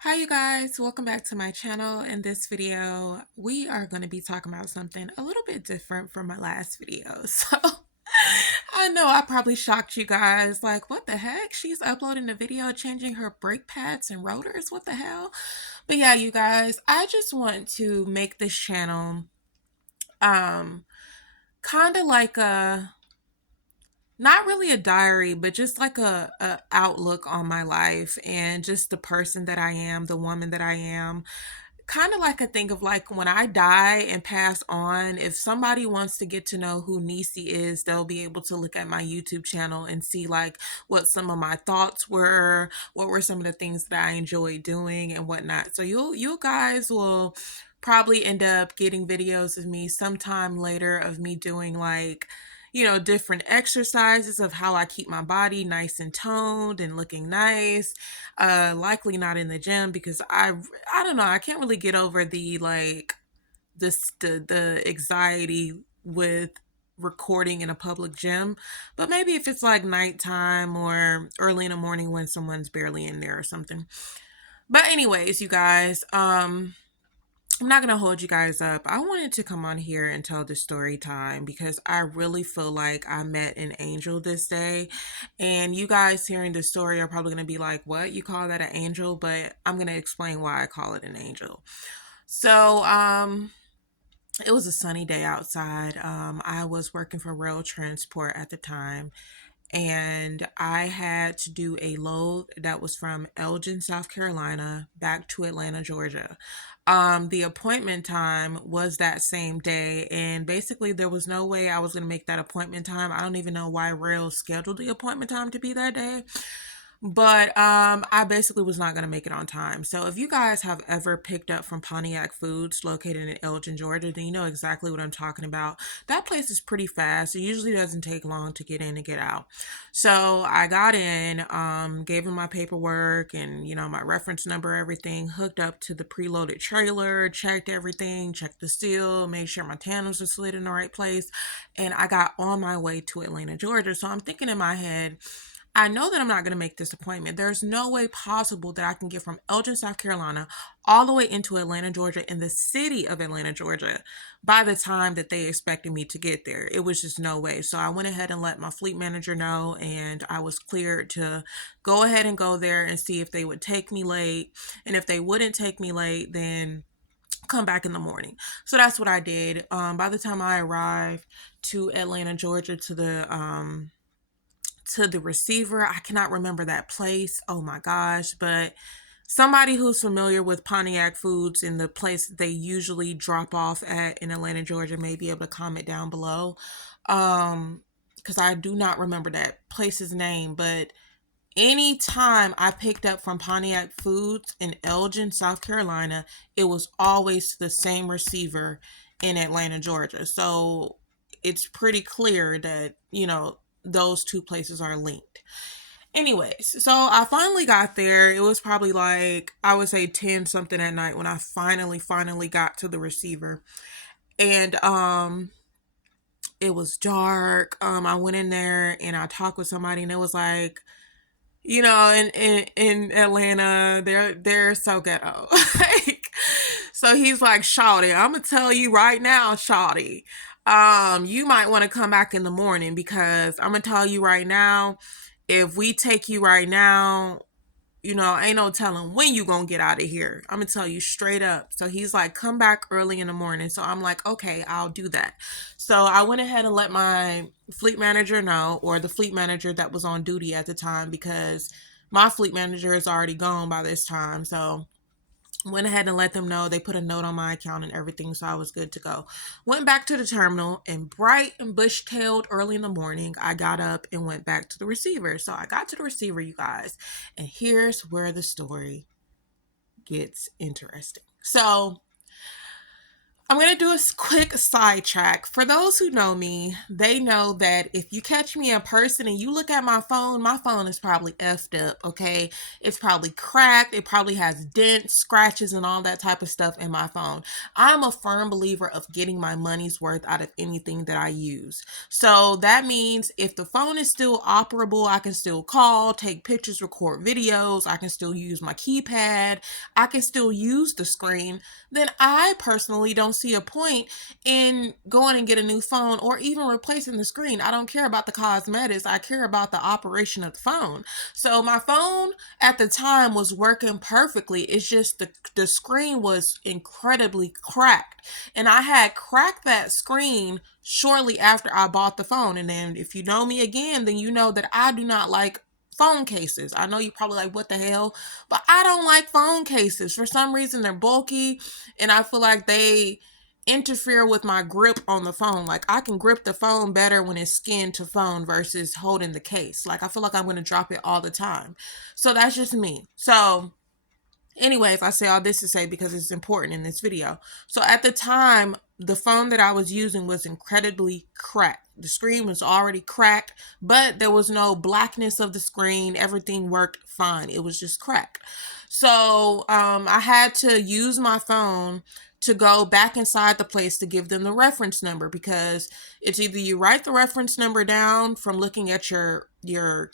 Hi you guys, welcome back to my channel. In this video, we are going to be talking about something a little bit different from my last video. So I know I probably shocked you guys, like what the heck? She's uploading a video changing her brake pads and rotors, what the hell? But yeah, you guys, I just want to make this channel um kind of like a not really a diary, but just like a outlook on my life and just the person that I am, the woman that I am. Kind of like a thing of like when I die and pass on, if somebody wants to get to know who Nisi is, they'll be able to look at my YouTube channel and see like what some of my thoughts were, what were some of the things that I enjoyed doing and whatnot. So you guys will probably end up getting videos of me sometime later of me doing like different exercises of how I keep my body nice and toned and looking nice. Likely not in the gym because I don't know, I can't really get over the like the anxiety with recording in a public gym. But maybe if it's like nighttime or early in the morning when someone's barely in there or something. But anyways, you guys, I'm not gonna hold you guys up. I wanted to come on here and tell the story time because I really feel like I met an angel this day. And you guys hearing the story are probably gonna be like, what? You call that an angel? But I'm gonna explain why I call it an angel. So, it was a sunny day outside. I was working for rail transport at the time, and I had to do a load that was from Elgin, South Carolina, back to Atlanta, Georgia. The appointment time was that same day, and basically there was no way I was going to make that appointment time. I don't even know why Rail scheduled the appointment time to be that day. But I basically was not gonna make it on time. So if you guys have ever picked up from Pontiac Foods located in Elgin, Georgia, then you know exactly what I'm talking about. That place is pretty fast. It usually doesn't take long to get in and get out. So I got in, gave him my paperwork and my reference number, everything, hooked up to the preloaded trailer, checked everything, checked the seal, made sure my tandems were slid in the right place, and I got on my way to Atlanta, Georgia. So I'm thinking in my head, I know that I'm not going to make this appointment. There's no way possible that I can get from Elgin, South Carolina, all the way into Atlanta, Georgia, in the city of Atlanta, Georgia, by the time that they expected me to get there. It was just no way. So I went ahead and let my fleet manager know, and I was cleared to go ahead and go there and see if they would take me late. And if they wouldn't take me late, then come back in the morning. So that's what I did. By the time I arrived to Atlanta, Georgia, to the receiver. I cannot remember that place. Oh my gosh, but somebody who's familiar with Pontiac Foods and the place that they usually drop off at in Atlanta, Georgia may be able to comment down below. Because I do not remember that place's name, but anytime I picked up from Pontiac Foods in Elgin, South Carolina, it was always the same receiver in Atlanta, Georgia. So it's pretty clear that, those two places are linked. Anyways, so I finally got there. It was probably like, I would say 10 something at night when I finally got to the receiver. And it was dark. I went in there and I talked with somebody and it was like, in Atlanta, they're so ghetto. Like, so he's like, Shawty, I'm gonna tell you right now, Shawty, you might want to come back in the morning because I'm gonna tell you right now, if we take you right now, ain't no telling when you gonna get out of here. I'm gonna tell you straight up. So he's like, come back early in the morning. So I'm like, okay, I'll do that. So I went ahead and let my fleet manager know, or the fleet manager that was on duty at the time, because my fleet manager is already gone by this time. So went ahead and let them know. They put a note on my account and everything, so I was good to go. Went back to the terminal, and bright and bush-tailed early in the morning, I got up and went back to the receiver. So I got to the receiver, you guys, and here's where the story gets interesting. So I'm going to do a quick sidetrack. For those who know me, they know that if you catch me in person and you look at my phone is probably effed up, okay? It's probably cracked. It probably has dents, scratches, and all that type of stuff in my phone. I'm a firm believer of getting my money's worth out of anything that I use. So that means if the phone is still operable, I can still call, take pictures, record videos, I can still use my keypad, I can still use the screen, then I personally don't see a point in going and get a new phone or even replacing the screen. I don't care about the cosmetics. I care about the operation of the phone. So my phone at the time was working perfectly. It's just the screen was incredibly cracked. And I had cracked that screen shortly after I bought the phone. And then if you know me again, then you know that I do not like phone cases. I know you're probably like, what the hell? But I don't like phone cases. For some reason, they're bulky and I feel like they interfere with my grip on the phone. Like I can grip the phone better when it's skin to phone versus holding the case. Like I feel like I'm going to drop it all the time. So that's just me. So anyways, I say all this to say because it's important in this video. So at the time, the phone that I was using was incredibly cracked. The screen was already cracked, but there was no blackness of the screen. Everything worked fine. It was just cracked. So I had to use my phone to go back inside the place to give them the reference number, because it's either you write the reference number down from looking at your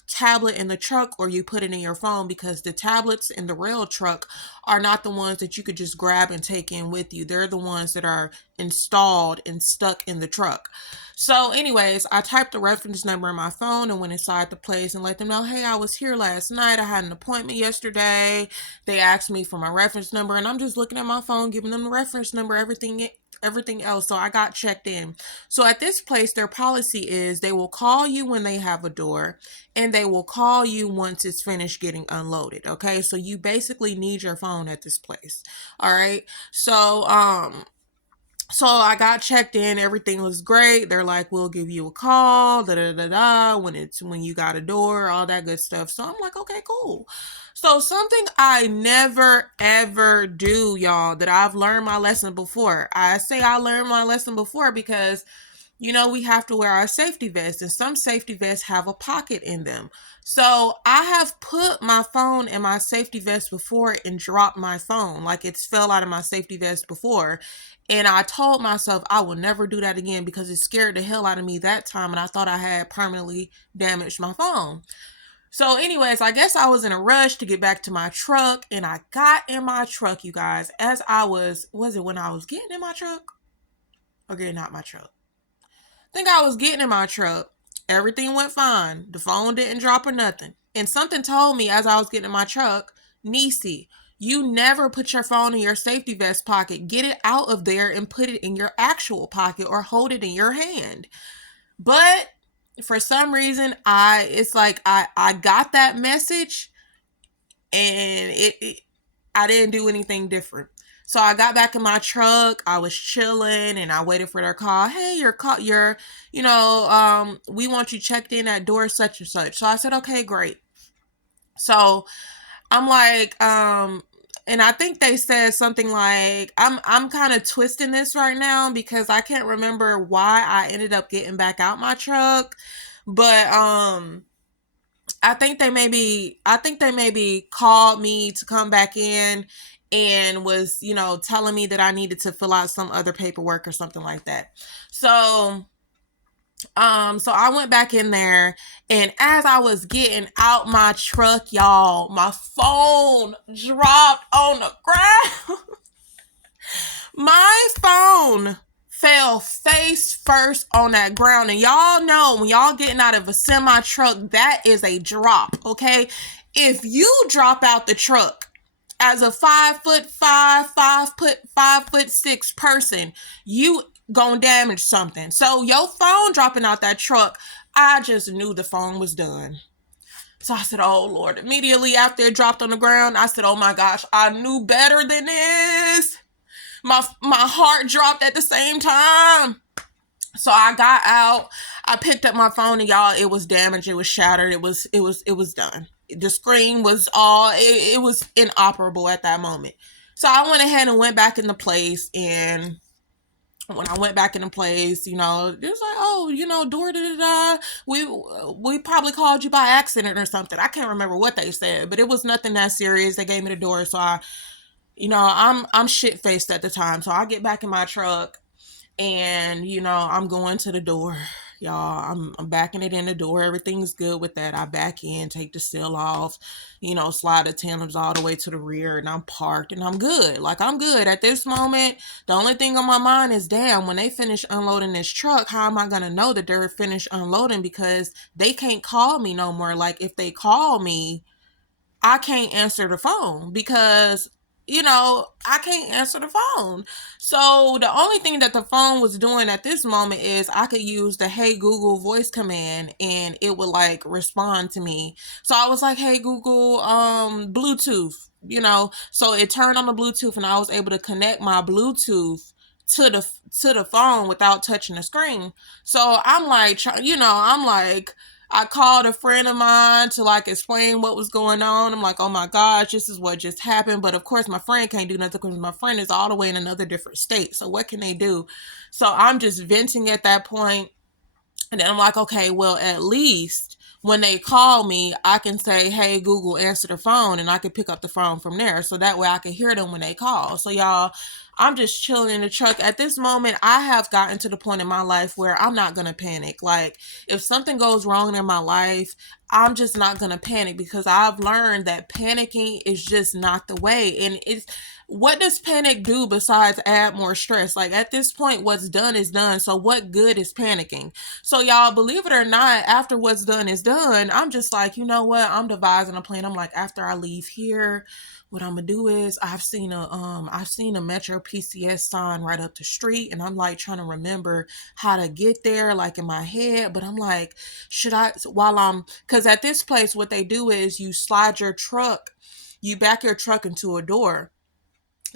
tablet in the truck, or you put it in your phone, because the tablets in the rail truck are not the ones that you could just grab and take in with you. They're the ones that are installed and stuck in the truck. So anyways, I typed the reference number in my phone and went inside the place and let them know, hey, I was here last night. I had an appointment yesterday. They asked me for my reference number, and I'm just looking at my phone, giving them the reference number, everything else. So I got checked in. So at this place, their policy is they will call you when they have a door, and they will call you once it's finished getting unloaded. Okay. So you basically need your phone at this place. All right. So I got checked in, everything was great. They're like, we'll give you a call, when you got a door, all that good stuff. So I'm like, okay, cool. So something I never ever do, y'all, that I've learned my lesson before. I say I learned my lesson before because we have to wear our safety vests, and some safety vests have a pocket in them. So I have put my phone in my safety vest before and dropped my phone. Like it's fell out of my safety vest before. And I told myself I will never do that again because it scared the hell out of me that time. And I thought I had permanently damaged my phone. So anyways, I guess I was in a rush to get back to my truck, and I got in my truck, you guys, as was it when I was getting in my truck or getting out my truck? I think I was getting in my truck. Everything went fine. The phone didn't drop or nothing. And something told me as I was getting in my truck, Nisi, you never put your phone in your safety vest pocket. Get it out of there and put it in your actual pocket or hold it in your hand. But for some reason, I got that message, and I didn't do anything different. So I got back in my truck. I was chilling and I waited for their call. Hey, we want you checked in at door such and such. So I said, okay, great. So I'm like, and I think they said something like, I'm kind of twisting this right now because I can't remember why I ended up getting back out my truck. But I think they maybe called me to come back in and was, telling me that I needed to fill out some other paperwork or something like that. So I went back in there, and as I was getting out my truck, y'all, my phone dropped on the ground. My phone fell face first on that ground. And y'all know when y'all getting out of a semi truck, that is a drop, okay? If you drop out the truck as a 5'5", 5'6" person, you gonna damage something. So your phone dropping out that truck, I just knew the phone was done. So I said, oh Lord. Immediately after it dropped on the ground, I said, oh my gosh, I knew better than this. My heart dropped at the same time. So I got out, I picked up my phone, and y'all, it was damaged, it was shattered, it was done. The screen was it was inoperable at that moment. So I went ahead and went back into place, and when I went back into place, it was like, oh, door da da da. We probably called you by accident or something. I can't remember what they said, but it was nothing that serious. They gave me the door, so I'm shit faced at the time. So I get back in my truck, and I'm going to the door, y'all. I'm backing it in the door. Everything's good with that. I back in, take the seal off, slide the tandems all the way to the rear, and I'm parked, and I'm good. Like, I'm good at this moment. The only thing on my mind is, damn, when they finish unloading this truck, how am I gonna know that they're finished unloading? Because they can't call me no more. Like, if they call me, I can't answer the phone because I can't answer the phone. So the only thing that the phone was doing at this moment is I could use the Hey Google voice command, and it would like respond to me. So I was like, Hey Google, Bluetooth, so it turned on the Bluetooth, and I was able to connect my Bluetooth to the phone without touching the screen. So I'm like, I called a friend of mine to like explain what was going on. I'm like, oh my gosh, this is what just happened. But of course, my friend can't do nothing because my friend is all the way in another different state. So what can they do? So I'm just venting at that point. And then I'm like, okay, well, at least when they call me, I can say, hey, Google, answer the phone, and I can pick up the phone from there. So that way I can hear them when they call. So, y'all, I'm just chilling in the truck. At this moment, I have gotten to the point in my life where I'm not going to panic. Like, if something goes wrong in my life, I'm just not going to panic, because I've learned that panicking is just not the way. And what does panic do besides add more stress? Like, at this point, what's done is done. So what good is panicking? So, y'all, believe it or not, after what's done is done, I'm just like, you know what? I'm devising a plan. I'm like, after I leave here, what I'm gonna do is I've seen a Metro PCS sign right up the street, and I'm like trying to remember how to get there, like in my head. But I'm like, should I, because at this place, what they do is you back your truck into a door,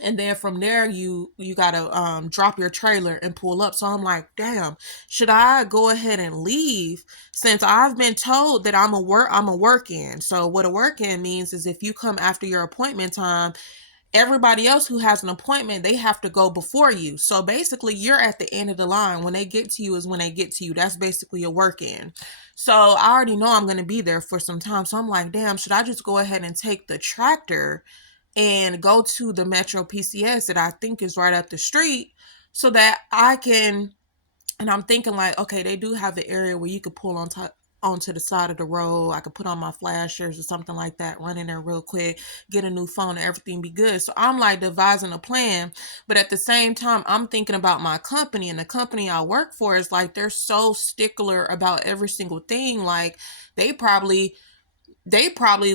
and then from there you gotta drop your trailer and pull up. So I'm like, damn, should I go ahead and leave, since I've been told that I'm a work in? So what a work in means is, if you come after your appointment time, everybody else who has an appointment, they have to go before you. So basically, you're at the end of the line. When they get to you is when they get to you. That's basically a work in. So I already know I'm going to be there for some time. So I'm like, damn, should I just go ahead and take the tractor and go to the Metro PCS that I think is right up the street, so that I can, and I'm thinking like, okay, they do have the area where you could pull onto the side of the road. I could put on my flashers or something like that, run in there real quick, get a new phone, and everything be good. So I'm like devising a plan, but at the same time, I'm thinking about my company, and the company I work for is like, they're so stickler about every single thing. Like, they probably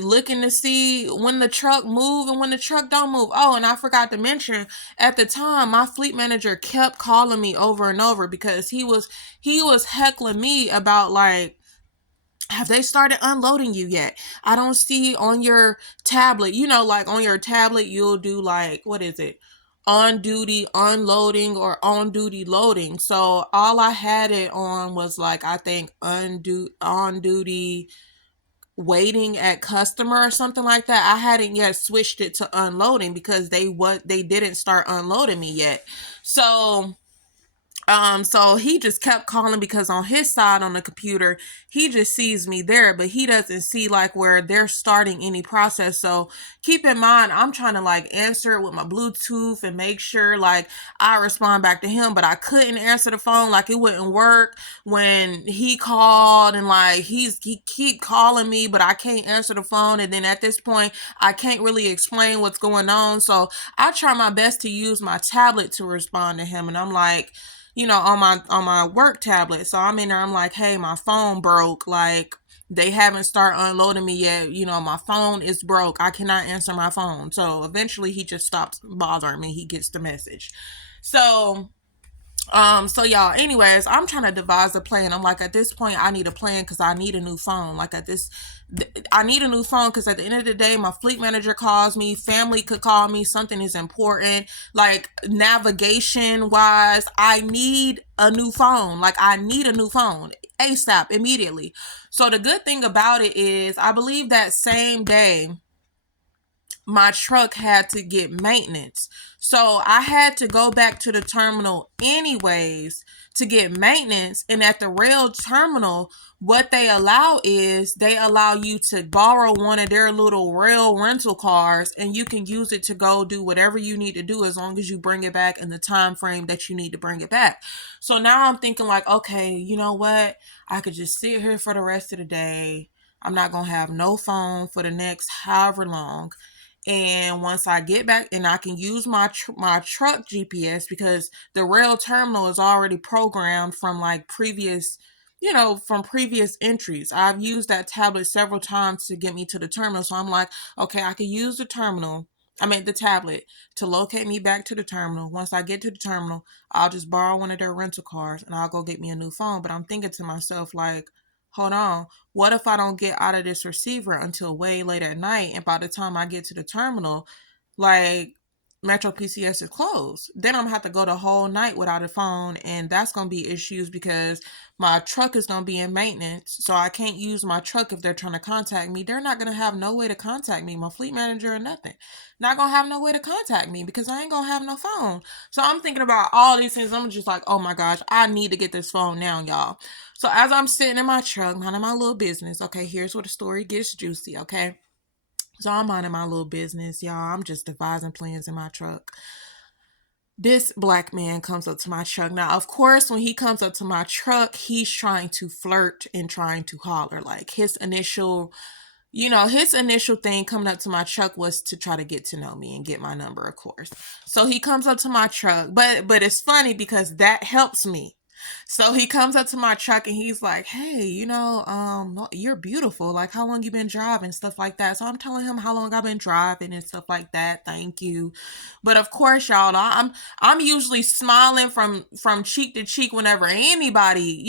looking to see when the truck move and when the truck don't move. Oh, and I forgot to mention, at the time, my fleet manager kept calling me over and over, because he was heckling me about like, have they started unloading you yet? I don't see on your tablet, like on your tablet, you'll do like, what is it? On duty unloading or on duty loading. So all I had it on was like, I think on duty waiting at customer or something like that. I hadn't yet switched it to unloading, because they didn't start unloading me yet. So he just kept calling, because on his side on the computer, he just sees me there, but he doesn't see like where they're starting any process. So keep in mind, I'm trying to like answer it with my Bluetooth and make sure like I respond back to him, but I couldn't answer the phone. Like, it wouldn't work when he called, and like he keep calling me, but I can't answer the phone. And then at this point, I can't really explain what's going on. So I try my best to use my tablet to respond to him, and I'm like, on my work tablet. So I'm in there, I'm like, hey, my phone broke. Like, they haven't started unloading me yet. My phone is broke. I cannot answer my phone. So eventually he just stops bothering me. He gets the message. So y'all, anyways, I'm trying to devise a plan. I'm like, at this point, I need a plan, because I need a new phone. Like, I need a new phone, because at the end of the day, my fleet manager calls me, family could call me, something is important, like navigation wise. I need a new phone. Like, I need a new phone ASAP, immediately. So the good thing about it is, I believe that same day, my truck had to get maintenance. So I had to go back to the terminal anyways to get maintenance. And at the rail terminal, what they allow is they allow you to borrow one of their little rail rental cars, and you can use it to go do whatever you need to do as long as you bring it back in the time frame that you need to bring it back. So now I'm thinking like, okay, you know what? I could just sit here for the rest of the day. I'm not going to have no phone for the next however long. And once I get back, and I can use my truck GPS, because the rail terminal is already programmed from like previous, from previous entries. I've used that tablet several times to get me to the terminal. So I'm like, okay, I can use the tablet to locate me back to the terminal. Once I get to the terminal, I'll just borrow one of their rental cars and I'll go get me a new phone. But I'm thinking to myself, like, hold on, what if I don't get out of this receiver until way late at night? And by the time I get to the terminal, like, Metro PCS is closed. Then I'm gonna have to go the whole night without a phone, and that's gonna be issues because my truck is gonna be in maintenance. So I can't use my truck if they're trying to contact me. They're not gonna have no way to contact me, my fleet manager or nothing. Not gonna have no way to contact me because I ain't gonna have no phone. So I'm thinking about all these things. I'm just like, oh my gosh, I need to get this phone now, y'all. So as I'm sitting in my truck, minding my little business, okay, here's where the story gets juicy, okay? So I'm minding my little business, y'all. I'm just devising plans in my truck. This black man comes up to my truck. Now, of course, when he comes up to my truck, he's trying to flirt and trying to holler. Like his initial thing coming up to my truck was to try to get to know me and get my number, of course. So he comes up to my truck, but it's funny because that helps me. So he comes up to my truck and he's like, "Hey, you're beautiful. Like, how long you been driving, stuff like that." So I'm telling him how long I've been driving and stuff like that. Thank you. But of course, y'all know I'm usually smiling from cheek to cheek whenever anybody,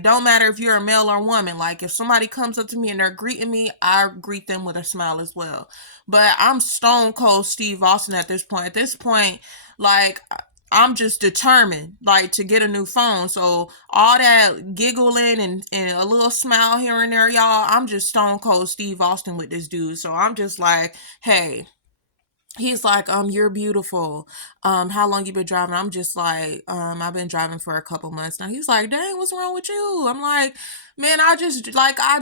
don't matter if you're a male or woman. Like, if somebody comes up to me and they're greeting me, I greet them with a smile as well. But I'm stone cold Steve Austin at this point. At this point, like, I'm just determined, like, to get a new phone. So all that giggling and a little smile here and there, y'all, I'm just stone cold Steve Austin with this dude. So I'm just like, hey, he's like, you're beautiful. How long you been driving? I'm just like, I've been driving for a couple months now. He's like, dang, what's wrong with you? I'm like, man, I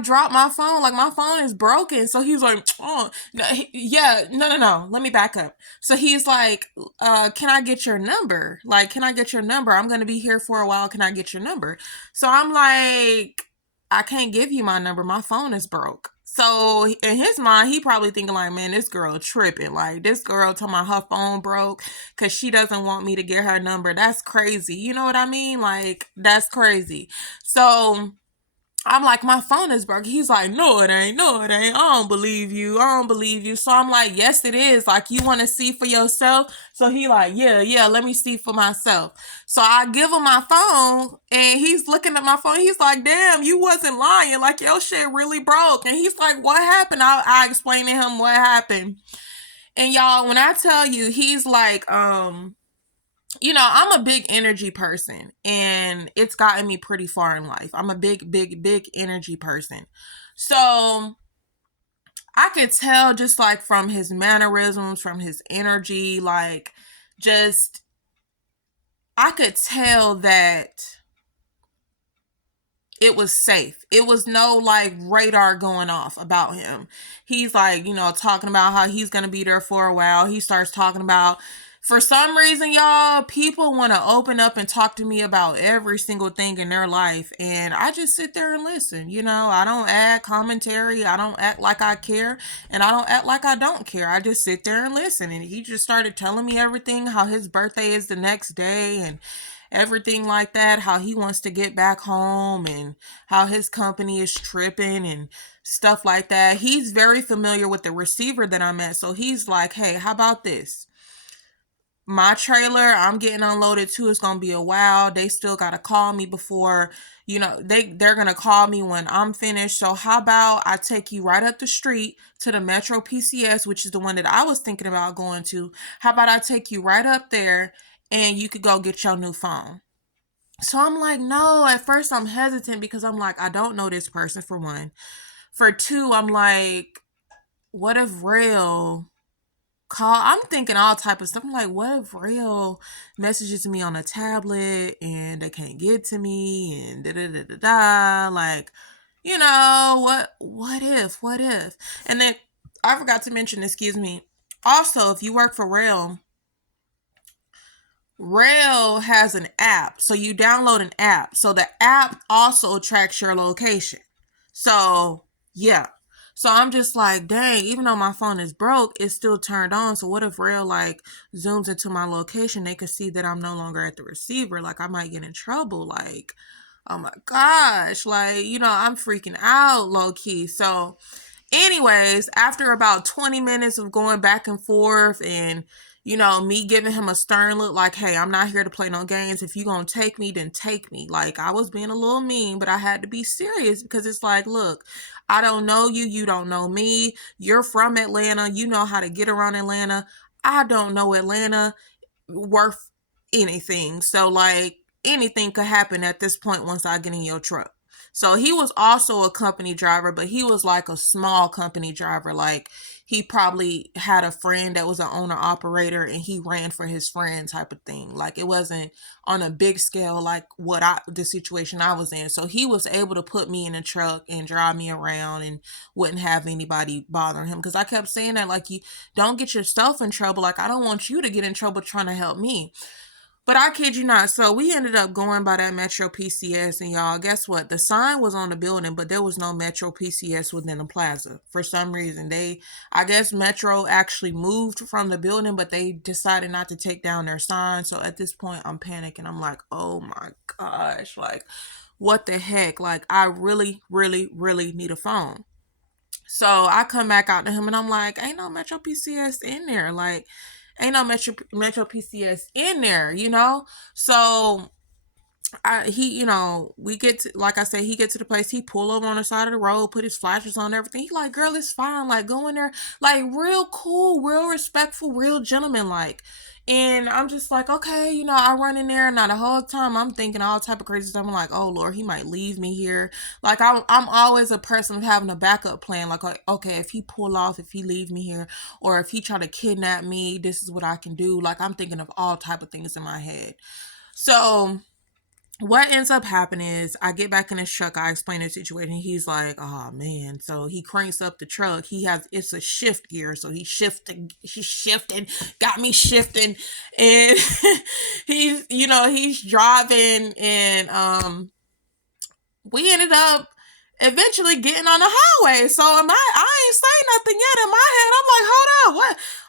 dropped my phone. Like, my phone is broken. So he's like, oh, no, yeah, no. Let me back up. So he's like, can I get your number? Like, can I get your number? I'm going to be here for a while. Can I get your number? So I'm like, I can't give you my number. My phone is broke. So in his mind, he probably thinking like, man, this girl tripping. Like, this girl talking about her phone broke because she doesn't want me to get her number. That's crazy. You know what I mean? Like, that's crazy. So I'm like, my phone is broke. He's like, no, it ain't. No, it ain't. I don't believe you. I don't believe you. So I'm like, yes, it is. Like, you want to see for yourself? So he like, yeah, let me see for myself. So I give him my phone and he's looking at my phone. He's like, damn, you wasn't lying. Like, your shit really broke. And he's like, what happened? I explained to him what happened. And y'all, when I tell you, he's like, I'm a big energy person and it's gotten me pretty far in life. I'm a big energy person. So I could tell just like from his mannerisms, from his energy, like, just, I could tell that it was safe. It was no like radar going off about him. He's like, talking about how he's going to be there for a while. He starts talking about, for some reason, y'all, people want to open up and talk to me about every single thing in their life. And I just sit there and listen. I don't add commentary. I don't act like I care. And I don't act like I don't care. I just sit there and listen. And he just started telling me everything, how his birthday is the next day and everything like that, how he wants to get back home and how his company is tripping and stuff like that. He's very familiar with the receiver that I'm at. So he's like, hey, how about this? My trailer, I'm getting unloaded too. It's gonna be a while. They still gotta call me before, they're gonna call me when I'm finished. So how about I take you right up the street to the Metro PCS, which is the one that I was thinking about going to. How about I take you right up there and you could go get your new phone? So I'm like, no, at first I'm hesitant because I'm like, I don't know this person, for one. For two, I'm like, what if Rail call? I'm thinking all type of stuff. I'm like, what if Rail messages me on a tablet and they can't get to me and da da da da da? Like, what if? And then I forgot to mention, excuse me. Also, if you work for Rail, Rail has an app. So you download an app. So the app also tracks your location. So, yeah. So I'm just like, dang, even though my phone is broke, it's still turned on. So what if Rail like zooms into my location? They could see that I'm no longer at the receiver. Like I might get in trouble. Like, oh my gosh. Like, I'm freaking out low key. So anyways, after about 20 minutes of going back and forth and me giving him a stern look like, hey, I'm not here to play no games. If you gonna take me, then take me. Like, I was being a little mean, but I had to be serious because it's like, look, I don't know you. You don't know me. You're from Atlanta. You know how to get around Atlanta. I don't know Atlanta worth anything. So, like, anything could happen at this point once I get in your truck. So he was also a company driver, but he was like a small company driver. Like he probably had a friend that was an owner operator and he ran for his friend type of thing. Like it wasn't on a big scale like the situation I was in. So he was able to put me in a truck and drive me around and wouldn't have anybody bothering him. Cause I kept saying that like, you don't get yourself in trouble. Like I don't want you to get in trouble trying to help me. But I kid you not. So we ended up going by that Metro PCS, and y'all, guess what? The sign was on the building, but there was no Metro PCS within the plaza. For some reason, I guess Metro actually moved from the building, but they decided not to take down their sign. So at this point, I'm panicking. I'm like, oh my gosh, like, what the heck? Like, I really, really, really need a phone. So I come back out to him and I'm like, ain't no Metro PCS in there. Like, ain't no Metro PCS in there. So we get to, like I said, he get to the place, he pull over on the side of the road, put his flashers on, everything. He like, girl, it's fine. Like, go in there, like, real cool, real respectful, real gentleman, like. And I'm just like, okay, I run in there. Now the whole time I'm thinking all type of crazy stuff. I'm like, oh Lord, he might leave me here. Like I'm always a person of having a backup plan. Like, okay, if he pull off, if he leave me here, or if he try to kidnap me, this is what I can do. Like I'm thinking of all type of things in my head. So what ends up happening is I get back in his truck. I explain the situation. He's like, oh man. So he cranks up the truck. It's a shift gear. So he's shifting, got me shifting. And he's driving and we ended up eventually getting on the highway. So I ain't saying nothing yet. In my head, I'm like, hold up,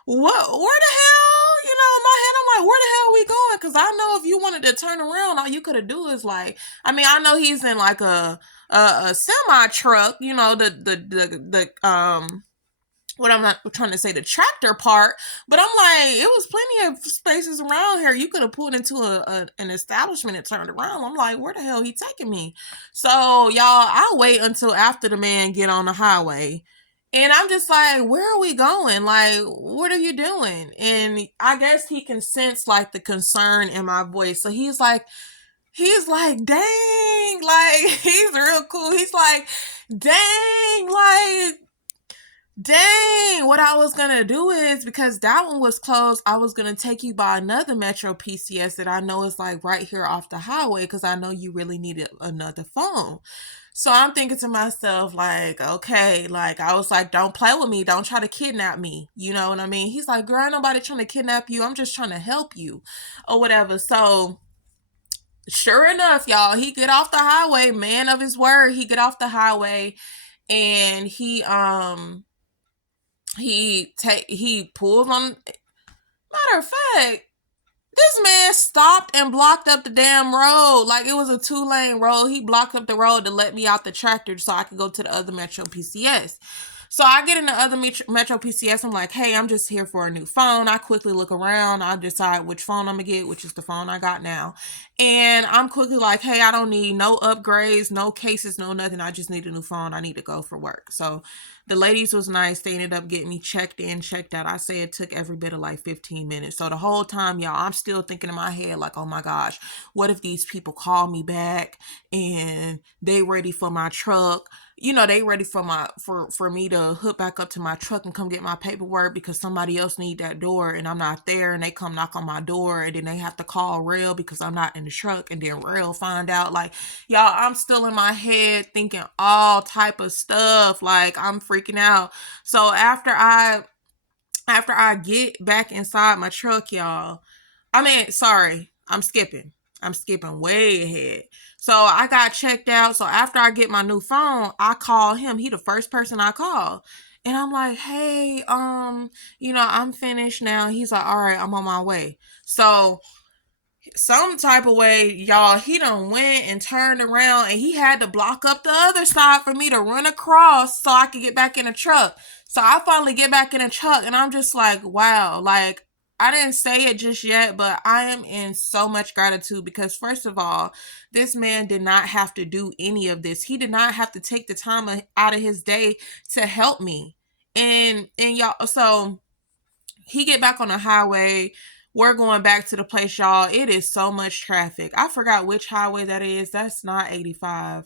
where the hell? In my head, I'm like, where the hell are we going? Because I know if you wanted to turn around, all you could have do is like, I know he's in like a semi truck, what I'm not trying to say, the tractor part, but I'm like, it was plenty of spaces around here. You could have pulled into an establishment and turned around. I'm like, where the hell he taking me? So y'all, I'll wait until after the man get on the highway. And I'm just like, where are we going? Like, what are you doing? And I guess he can sense like the concern in my voice. So he's like, dang, like, he's real cool. He's like, dang, like, dang, what I was gonna do is, because that one was closed, I was gonna take you by another Metro PCS that I know is like right here off the highway, because I know you really needed another phone. So I'm thinking to myself, like, okay, like, I was like, don't play with me, don't try to kidnap me, you know what I mean? He's like, girl, ain't nobody trying to kidnap you, I'm just trying to help you, or whatever. So sure enough, y'all, he get off the highway, man of his word, he get off the highway, and he pulls on. Matter of fact, this man stopped and blocked up the damn road. Like it was a 2-lane road. He blocked up the road to let me out the tractor so I could go to the other Metro PCS. So I get in the other Metro PCS. I'm like, hey, I'm just here for a new phone. I quickly look around. I decide which phone I'm going to get, which is the phone I got now. And I'm quickly like, hey, I don't need no upgrades, no cases, no nothing. I just need a new phone. I need to go for work. So the ladies was nice. They ended up getting me checked in, checked out. I say it took every bit of like 15 minutes. So the whole time, y'all, I'm still thinking in my head like, oh my gosh, what if these people call me back and they ready for my truck? they ready for me to hook back up to my truck and come get my paperwork because somebody else need that door and I'm not there, and they come knock on my door, and then they have to call Rail because I'm not in the truck, and then Rail find out. Like, y'all, I'm still in my head thinking all type of stuff. Like, I'm freaking out. So after I get back inside my truck, y'all, I mean, sorry, I'm skipping. I'm skipping way ahead. So I got checked out. So after I get my new phone, I call him. He the first person I call. And I'm like, hey, I'm finished now. He's like, all right, I'm on my way. So some type of way, y'all, he done went and turned around, and he had to block up the other side for me to run across so I could get back in the truck. So I finally get back in the truck, and I'm just like, wow, like, I didn't say it just yet, but I am in so much gratitude because, first of all, this man did not have to do any of this. He did not have to take the time out of his day to help me. And y'all, so he get back on the highway. We're going back to the place, y'all. It is so much traffic. I forgot which highway that is. That's not 85.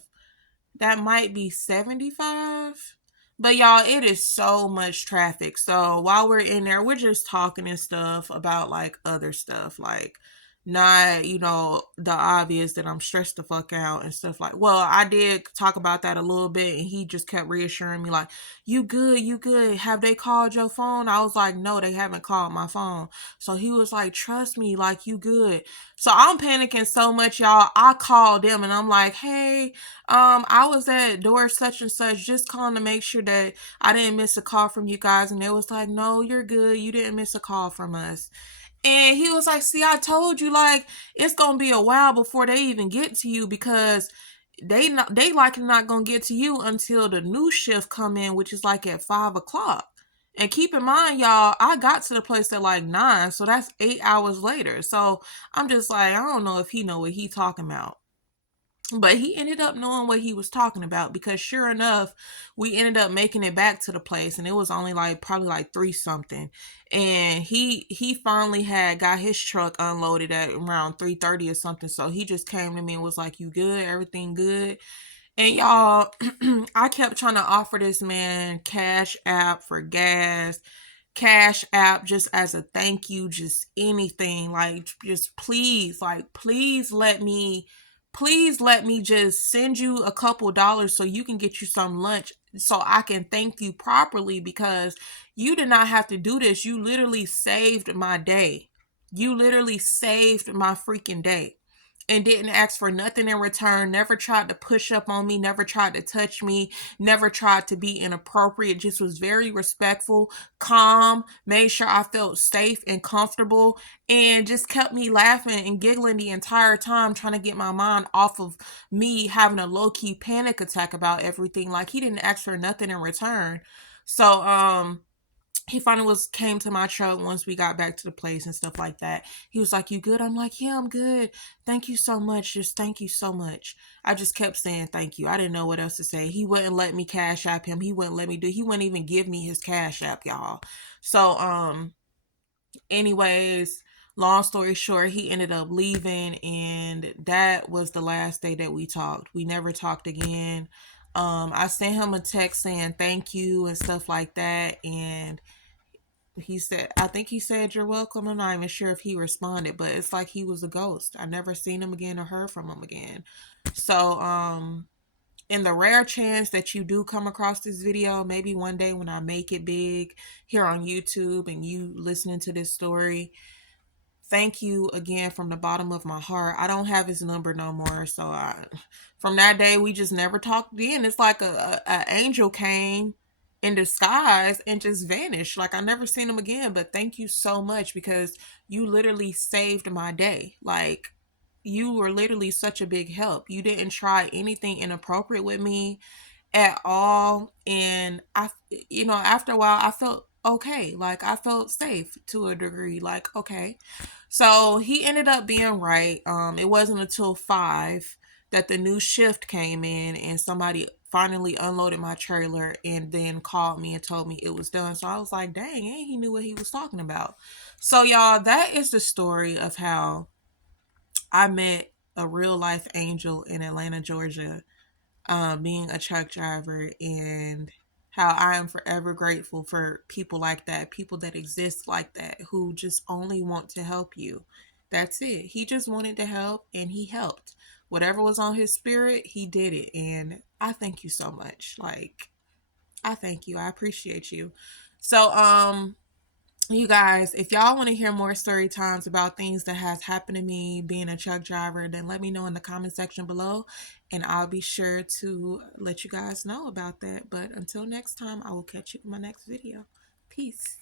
That might be 75. But y'all, it is so much traffic. So while we're in there, we're just talking and stuff about like other stuff, like not, the obvious that I'm stressed the fuck out and stuff like. Well, I did talk about that a little bit, and he just kept reassuring me like, "You good, you good. Have they called your phone?" I was like, "No, they haven't called my phone." So he was like, "Trust me, like you good." So I'm panicking so much, y'all. I called them and I'm like, "Hey, I was at door such and such, just calling to make sure that I didn't miss a call from you guys." And they was like, "No, you're good. You didn't miss a call from us." And he was like, "See, I told you, like, it's gonna be a while before they even get to you because they likely not gonna get to you until the new shift come in, which is like at 5 o'clock." And keep in mind, y'all, I got to the place at like 9, so that's 8 hours later. So I'm just like, I don't know if he know what he talking about. But he ended up knowing what he was talking about because sure enough, we ended up making it back to the place, and it was only like probably like 3 something. And he finally had got his truck unloaded at around 3:30 or something. So he just came to me and was like, "You good? Everything good?" And y'all, I kept trying to offer this man Cash App for gas, Cash App just as a thank you, just anything. Like, just please, like, please let me just send you a couple dollars so you can get you some lunch so I can thank you properly because you did not have to do this. You literally saved my day. You literally saved my freaking day and didn't ask for nothing in return, never tried to push up on me, never tried to touch me, never tried to be inappropriate, just was very respectful, calm, made sure I felt safe and comfortable, and just kept me laughing and giggling the entire time, trying to get my mind off of me having a low key panic attack about everything. Like, he didn't ask for nothing in return. So, he finally came to my truck once we got back to the place and stuff like that. He was like, "You good?" I'm like, "Yeah, I'm good. Thank you so much. Just thank you so much." I just kept saying thank you. I didn't know what else to say. He wouldn't let me cash app him. He wouldn't let me he wouldn't even give me his cash app, y'all. So anyways, long story short, he ended up leaving, and that was the last day that we talked. We never talked again. I sent him a text saying thank you and stuff like that, and he said, I think he said you're welcome. I'm not even sure if he responded, but it's like he was a ghost. I never seen him again or heard from him again. So in the rare chance that you do come across this video, maybe one day when I make it big here on YouTube and you listening to this story, thank you again from the bottom of my heart. I don't have his number no more, so from that day we just never talked again. It's like a angel came in disguise and just vanished. Like, I never seen him again. But thank you so much because you literally saved my day. Like, you were literally such a big help. You didn't try anything inappropriate with me at all, and after a while I felt okay. Like, I felt safe to a degree. Like, okay. So he ended up being right. It wasn't until 5 that the new shift came in, and somebody finally unloaded my trailer and then called me and told me it was done. So I was like, dang, and he knew what he was talking about. So y'all, that is the story of how I met a real life angel in Atlanta, Georgia. being a truck driver, and how I am forever grateful for people like that, people that exist like that, who just only want to help you. That's it. He just wanted to help and he helped. Whatever was on his spirit, he did it. And I thank you so much. Like, I thank you. I appreciate you. So, you guys, if y'all want to hear more story times about things that has happened to me being a truck driver, then let me know in the comment section below and I'll be sure to let you guys know about that. But until next time, I will catch you in my next video. Peace.